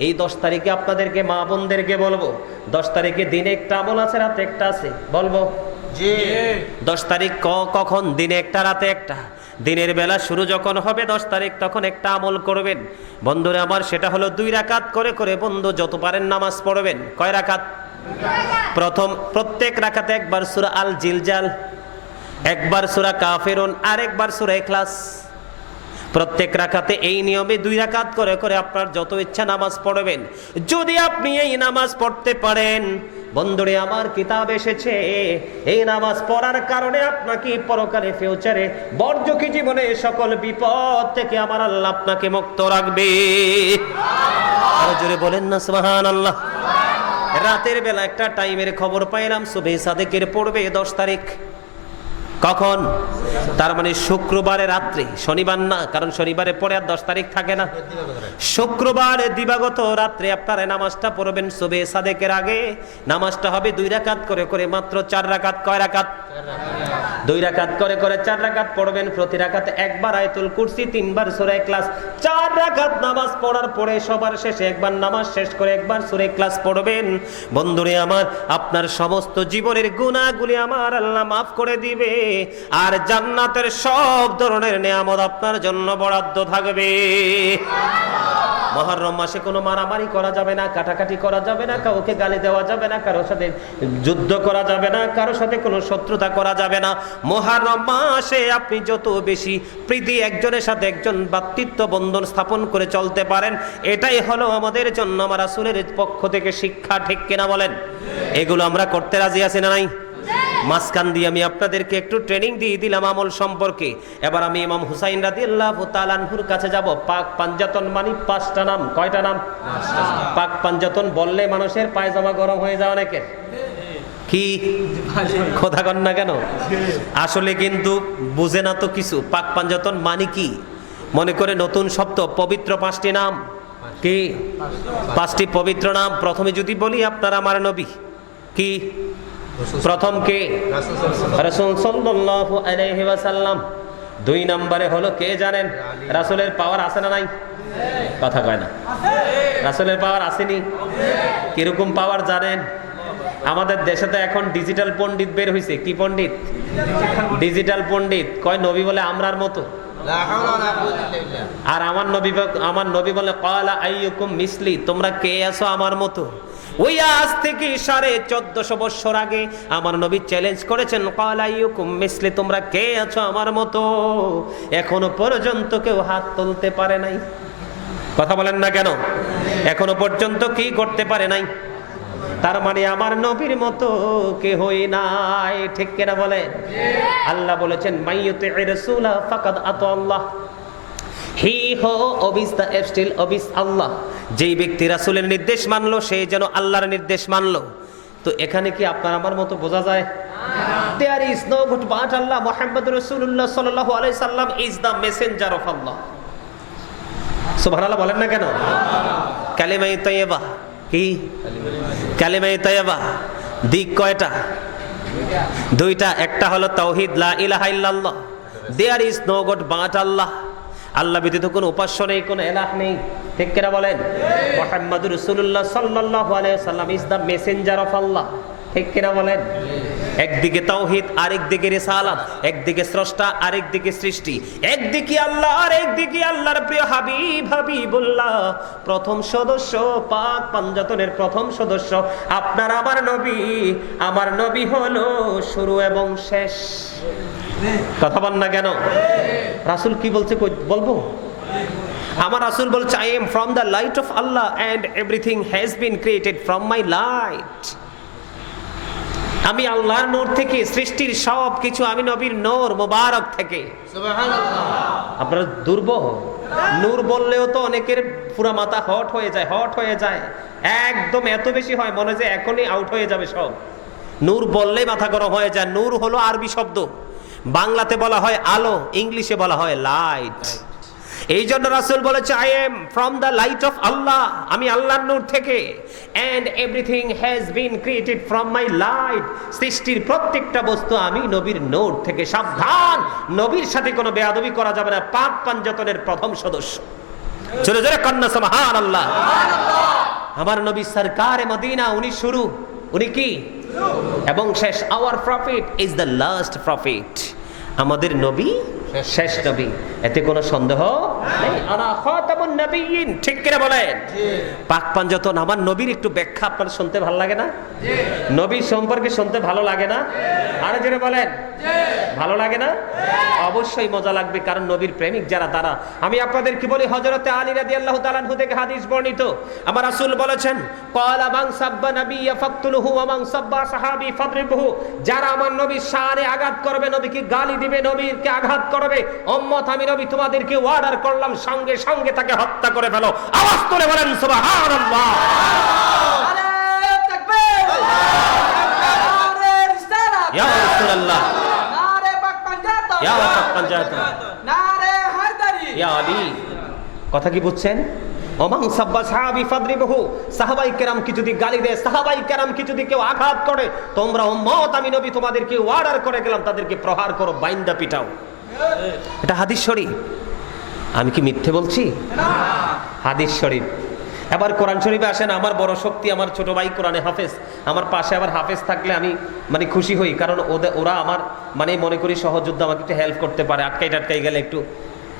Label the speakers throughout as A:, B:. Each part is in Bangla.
A: এই দশ তারিখে আপনাদেরকে মা বোনদেরকে বলব দশ তারিখে দিনে একটা আমল আছে রাতে একটা আছে বলব?
B: জি।
A: দশ তারিখ ক- কখন? দিনে একটা রাতে একটা। দিনের বেলা শুরু যখন হবে দশ তারিখ তখন একটা আমল করবেন। বন্ধুরে আমার সেটা হলো দুই রাকাত করে করে বন্ধু যত পারেন নামাজ পড়বেন কয় রাকাত? প্রথম প্রত্যেক রাকাতে একবার সুরা আল জিলজাল একবার সুরা কাফেরুন আর একবার সুরা ইখলাস। প্রত্যেক রাখাতে এই নিয়মে দুই রাকাত করে করে আপনার যত ইচ্ছা নামাজ পড়বেন। যদি আপনি এই নামাজ পড়তে পারেন, বন্ধুরে, আমার কিতাব এসেছে। এই নামাজ পড়ার কারণে আপনাকে পরকালে ফিউচারে বর্জকি জীবনে সকল বিপদ থেকে আমার আল্লাহ আপনাকে মুক্ত রাখবে। আরও জোরে বলেন না সুবহান আল্লাহ রাতের বেলা একটা টাইমের খবর পাইলাম সুবে সাদেকের পড়বে দশ তারিখ। কখন? তার মানে শুক্রবারে রাত্রে, শনিবার না, কারণ শনিবারে পরে আর দশ তারিখ থাকে না। শুক্রবারে দিবাগত রাত্রে আপনারা নামাজটা পড়বেন সবে সাদেকের আগে। নামাজটা হবে দুই রাকাত করে করে মাত্র চার রাকাত, কয় রাকাত? দুই রাকাত করে করে চার রাকাত পড়বেন, প্রতি রাকাতে একবার আয়তুল কুরসি, তিনবার সূরা ক্লাস চার রাকাত নামাজ পড়ার পরে সবার শেষে একবার নামাজ শেষ করে একবার সূরা ক্লাস পড়বেন। বন্ধুরে আমার, আপনার সমস্ত জীবনের গুনাহগুলি আমার আল্লাহ মাফ করে দিবে। আর জান্নাতের সব ধরনের নিয়ামত আপনার জন্য বরাদ্দ থাকবে। মহরম মাসে কোনো মারামারি করা যাবে না, কাটাকাটি করা যাবে না, কাউকে গালি দেওয়া যাবে না, কারোর সাথে যুদ্ধ করা যাবে না, কারোর সাথে কোনো শত্রুতা করা যাবে না। মহরম মাসে আপনি যত বেশি প্রীতি একজনের সাথে একজন ভাতৃত্ব বন্ধন স্থাপন করে চলতে পারেন, এটাই হলো আমাদের জন্য, আমার আসলের পক্ষ থেকে শিক্ষা, ঠিক কিনা বলেন? এগুলো আমরা করতে রাজি আছি না নাই? মাঝখান দিয়ে আমি আপনাদেরকে একটু ট্রেনিং দিয়ে দিলাম আমল সম্পর্কে। এবার আমি ইমাম হুসাইন রাদি আল্লাহ কাছে যাব। পাক পাঞ্জাতন মানি পাঁচটা নাম। কয়টা নাম? পাক পাঞ্জাতন বললে মানুষের পায়জামা গরম হয়ে যায় অনেকের। কি? কথা কন না কেন? আসলে কিন্তু বুঝে না তো কিছু। পাক পাঞ্জাতন মানে কি? মনে করে নতুন শব্দ, পবিত্র পাঁচটি নাম। কি? পাঁচটি পবিত্র নাম। প্রথমে যদি বলি, আপনার আমার নবী। কি? প্রথম কে রসুল ওয়াসাল্লাম দুই নম্বরে হলো কে জানেন? রাসুলের পাওয়ার আছে না নাই? কথা কয় না। রাসুলের পাওয়ার আসেনি? কীরকম পাওয়ার জানেন? আমাদের দেশে তো এখন ডিজিটাল পণ্ডিত বের হয়েছে কি পণ্ডিত? ডিজিটাল পণ্ডিত। কয় নবী বলে আমরার মতো? আর আমার নবী আমার নবী বলে কয়লা আইয়ুকুম মিসলি তোমরা কে আছো আমার মতো? ওই আজ থেকে সাড়ে চোদ্দশো বৎসর আগে আমার নবী চ্যালেঞ্জ করেছেন কয়লা আইয়ুকুম মিসলি, তোমরা কে আছো আমার মতো? এখনও পর্যন্ত কেউ হাত তুলতে পারে নাই। কথা বলেন না কেন? এখনও পর্যন্ত কি করতে পারে নাই? তার মানে আমার নবীর মতো কে হই নাই। ঠিক কেনা বলে আল্লাহ বলেছেন মাইয়ুতে রাসূলা ফাকাদ আতা আল্লাহ। হি দ্য আল্লাহ। যেই ব্যক্তি রাসূলের নির্দেশ মানলো, সে যেন আল্লাহর নির্দেশ মানলো। তো এখানে কি আপনার আমার মতো বোঝা যায়? দেয়ার ইজ নো আল্লাহ আলাইহি সাল্লাম ইজ দ্য মেসেঞ্জার বলেন না কেন? দিক কয়টা? দুইটা। একটা হলো তাওহিদ লা ইলাহা ইল্লাল্লাহ। There is no god but Allah Allah ব্যতীত কোনো উপাস্য নেই কোনো এলাহ নেই। ঠিক কেনা বলেন? মোহাম্মদ রসুল্লাহ সাল্লাহ আলাইহি সাল্লাম is the messenger of Allah ঠিক কিনা বলেন? একদিকে তাওহিদ আরেকদিকে রিসালাত, একদিকে স্রষ্টা, আরেকদিকে সৃষ্টি। একদিকে আল্লাহ আর একদিকে আল্লাহর প্রিয় হাবিব হাবিবুল্লাহ। প্রথম সদস্য পাক পাঞ্জাতনের প্রথম সদস্য। আপনার আমার নবী আমার নবী হলো শুরু এবং শেষ। কথা বল না কেন? রাসূল কি বলছে বলব? আমার রাসূল বলছে I am from the light of Allah and everything has been created from my light আমি আল্লাহর নূর থেকে সৃষ্টির সব কিছু আমি নবীর নূর মোবারক থেকে। আপনারা দুর্বহ নূর বললেও তো অনেকের পুরা মাথা হট হয়ে যায় হট হয়ে যায়। একদম এত বেশি হয় মনে যে এখনই আউট হয়ে যাবে সব। নূর বললেই মাথা গরম হয়ে যায়। নূর হলো আরবি শব্দ। বাংলাতে বলা হয় আলো ইংলিশে বলা হয় লাইট এই জন্য রাসুল বলেছে I am from the light of Allah আমি আল্লাহর নূর থেকে। And everything has been created from my light সৃষ্টির প্রত্যেকটা বস্তু আমি নবীর নূর থেকে সাবধান। নবীর সাথে কোনো বেয়াদবি করা যাবে না। পাক পাঞ্জাতনের প্রথম সদস্য। চলে জোরে কন্যা সুবহানাল্লাহ। আমার নবী সরকার মদিনা উনি শুরু। উনি কি? এবং শেষ our prophet is the last prophet আমাদের নবী শেষ নবী। এতে কোনো সন্দেহ ঠিক কিনা বলেন? পাক পাঞ্জাতন আমার নবীর একটু ব্যাখ্যা আপনার শুনতে ভালো লাগে না? নবীর সম্পর্কে শুনতে ভালো লাগে না? আরে বলেন। ভালো লাগে না? অবশ্যই মজা লাগবে কারণ নবীর প্রেমিক যারা তারা। আমি আপনাদের কি বলি? হযরতে আলী রাদিয়াল্লাহু তাআলা আনহু থেকে হাদিস বর্ণিত। আমার রাসূল বলেছেন ক্বালা মান সাব্বা নাবিয়্যা ফাকতুলহু ওয়া মান সাব্বা সাহাবী ফাদরিবহু। যারা আমার নবীর শানে আঘাত করবে নবীকে গালি দিবে নবীকে আঘাত করবে উম্মত আমি নবী তোমাদেরকে অর্ডার করলাম, সঙ্গে সঙ্গে তাকে হত্যা করে ফেলো। আওয়াজ তুলে বলেন কথা কি বুঝছেন? গালি দেয়, সাহাবাই কেউ আঘাত করে। তোমরা আমি নবী তোমাদেরকে অর্ডার করে গেলাম, তাদেরকে প্রহার করো, বাইন্দা পিটাও। এটা হাদিস শরীফ। আমি কি মিথ্যে বলছি? হাদিস শরীফ। এবার কোরআন শরীফে আসেন, আমার বড় শক্তি, আমার ছোট ভাই কোরআনে হাফেজ। আমার পাশে আবার হাফেজ থাকলে আমি মানে খুশি হই, কারণ ওরা আমার মানে মনে করি সহযোদ্ধা আমাকে একটু হেল্প করতে পারে, আটকাই টাটকাই গেলে একটু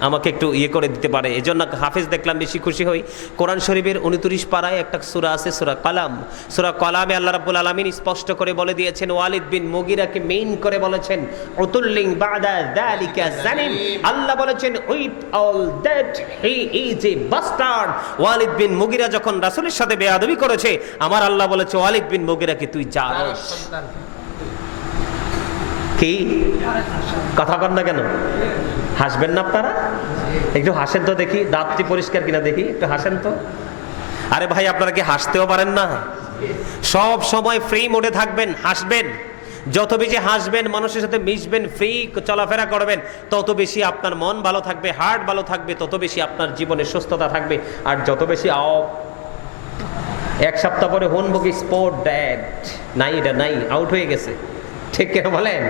A: আমাকে একটু ইয়ে করে দিতে পারে। এই জন্য হাফেজ দেখলাম বেশি খুশি হই। কোরআন শরীফের উনত্রিশ পাড়ায় একটা সুরা আছে সুরা কালাম। সুরা কালামে আল্লাহ রাব্বুল আলামিন স্পষ্ট করে বলে দিয়েছেন ওয়ালিদ বিন মুগিরাকে মেইন করে বলেছেন উতুল্লিং বাদা যালিকা জানিম। আল্লাহ বলেছেন with all that he is a bastard Walid bin Mughira যখন রাসূলের সাথে বেয়াদবি করেছে আমার আল্লাহ বলেছে ওয়ালিদ বিন মুগিরাকে তুই জানোস কি? কথা কন না কেন? হাসবেন না আপনারা? একটু হাসেন তো দেখি, দাঁতটি পরিষ্কার কিনা দেখি, একটু হাসেন তো। আরে ভাই, আপনারা কি হাসতেও পারেন না? সব সময় ফ্রি মোডে থাকবেন, হাসবেন। যত বেশি হাসবেন, মানুষের সাথে মিশবেন ফ্রি চলাফেরা করবেন, তত বেশি আপনার মন ভালো থাকবে হার্ট ভালো থাকবে, তত বেশি আপনার জীবনে সুস্থতা থাকবে। আর যত বেশি এক সপ্তাহ পরে হনবো কি স্পোর্ট ড্যাড নাই এটা নাই আউট হয়ে গেছে। ঠিক কেন বলেন?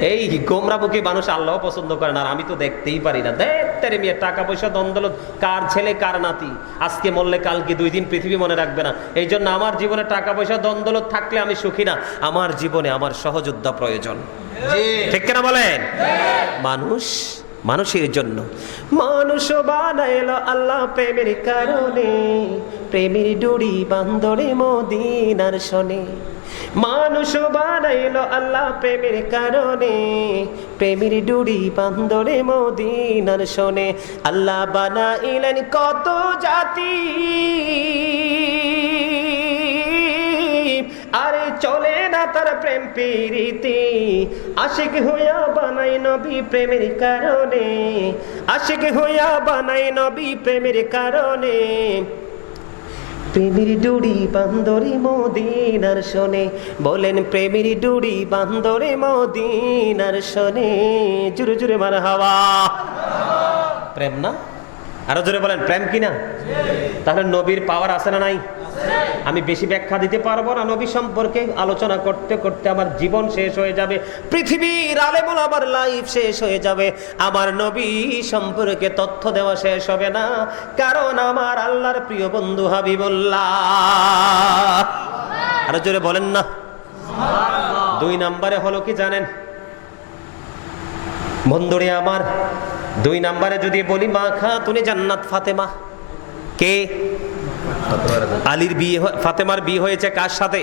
A: এই গোমরামুখী মানুষ আল্লাহ পছন্দ করে না আর আমি তো দেখতেই পারি না। দেখতে মেয়ে টাকা পয়সা দ্বন্দ্বলত কার ছেলে কার নাতি? আজকে মরলে কালকে দুই দিন পৃথিবী মনে রাখবে না। এই জন্য আমার জীবনে টাকা পয়সা দ্বন্দ্বলত থাকলে আমি সুখী না। আমার জীবনে আমার সহযোদ্ধা প্রয়োজন। ঠিক কেনা বলেন? মানুষ মানুষের জন্য। মানুষ বানাইলো আল্লাহ প্রেমের কারণে, প্রেমের ডুরি বান্দরে মদিনার শনে মানুষ বানাইলো আল্লাহ প্রেমের কারণে, প্রেমের ডুরি বান্দরে মদিনার শনে আল্লাহ বানাইলেন কত জাতি। আরে চলে না তার প্রেম প্রীতি। আশিক হইয়া বানাই নবী প্রেমের কারণে। আশিক হইয়া বানাই নবী প্রেমের কারণে। প্রেমের ডুড়ি বান্দরে মদিনার শোনে। বলেন প্রেমের ডুড়ি বান্দরে মদিনার শোনে। জুরে জুরে মার হাওয়া। প্রেম না? আরও জোরে বলেন, প্রেম কিনা তাহলে নবীর পাওয়ার আছে না নাই? আমি বেশি ব্যাখ্যা দিতে পারব না। নবী সম্পর্কে আলোচনা করতে করতে আমার জীবন শেষ হয়ে যাবে। পৃথিবীর আলেমুল আমার লাইফ শেষ হয়ে যাবে। আমার নবী সম্পর্কে তথ্য দেওয়া শেষ হবে না। কারণ আমার আল্লাহর প্রিয় বন্ধু হাবিবুল্লাহ। আরও জোরে বলেন না। দুই নম্বরে হলো কি জানেন? বন্ধুরে আমার, দুই নম্বরে যদি বলি, মা খা তুমি জান্নাত ফাতেমা। কে? আলীর বিয়ে ফাতেমার বিয়ে হয়েছে কার সাথে?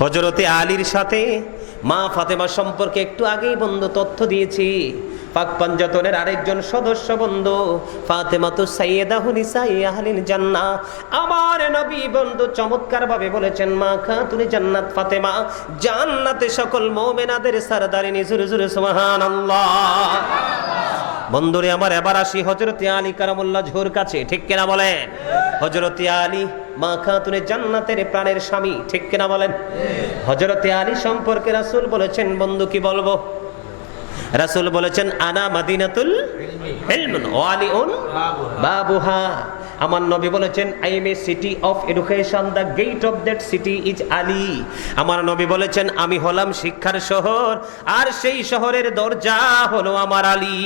A: হজরতে আলীর সাথে। মা ফাতেমা সম্পর্কে একটু আগেই বন্ধু তথ্য দিয়েছি। পাক পাঞ্জাতনের আরেকজন সদস্য বন্ধু ফাতেমা তো সাইয়েদা হুনিসাই আহলিল জান্নাহ। আমার নবী বন্ধু চমৎকার ভাবে বলেছেন, মা খা তুমি জান্নাত ফাতেমা, জান্নাতে সকল মুমিনাদের সরদারিনী জুরে জুরে সুবহানাল্লাহ। বন্ধুরে, আমার এবার আসি হজরত আলী কারামুল্লা ঝোর কাছে, ঠিক কেনা বলেন? হজরত আলী মা খাতুনে জান্নাতের প্রাণের স্বামী, ঠিক কেনা বলেন? হজরত আলী সম্পর্কে রাসুল বলেছেন, বন্ধু কি বলব? রাসুল বলেছেন, আনা মাদিনাতুল বাবুহা। আমার নবী বলেছেন I am a city of education the gate of that city is Ali আমার নবী বলেছেন, আমি হলাম শিক্ষার শহর, আর সেই শহরের দরজা হলো আমার আলী।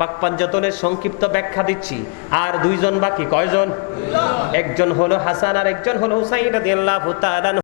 A: পাক সংক্ষিপ্ত ব্যাখ্যা দিচ্ছি। আর দুইজন বাকি কয়জন? একজন হলো হাসান, আর একজন হলো হুসাইন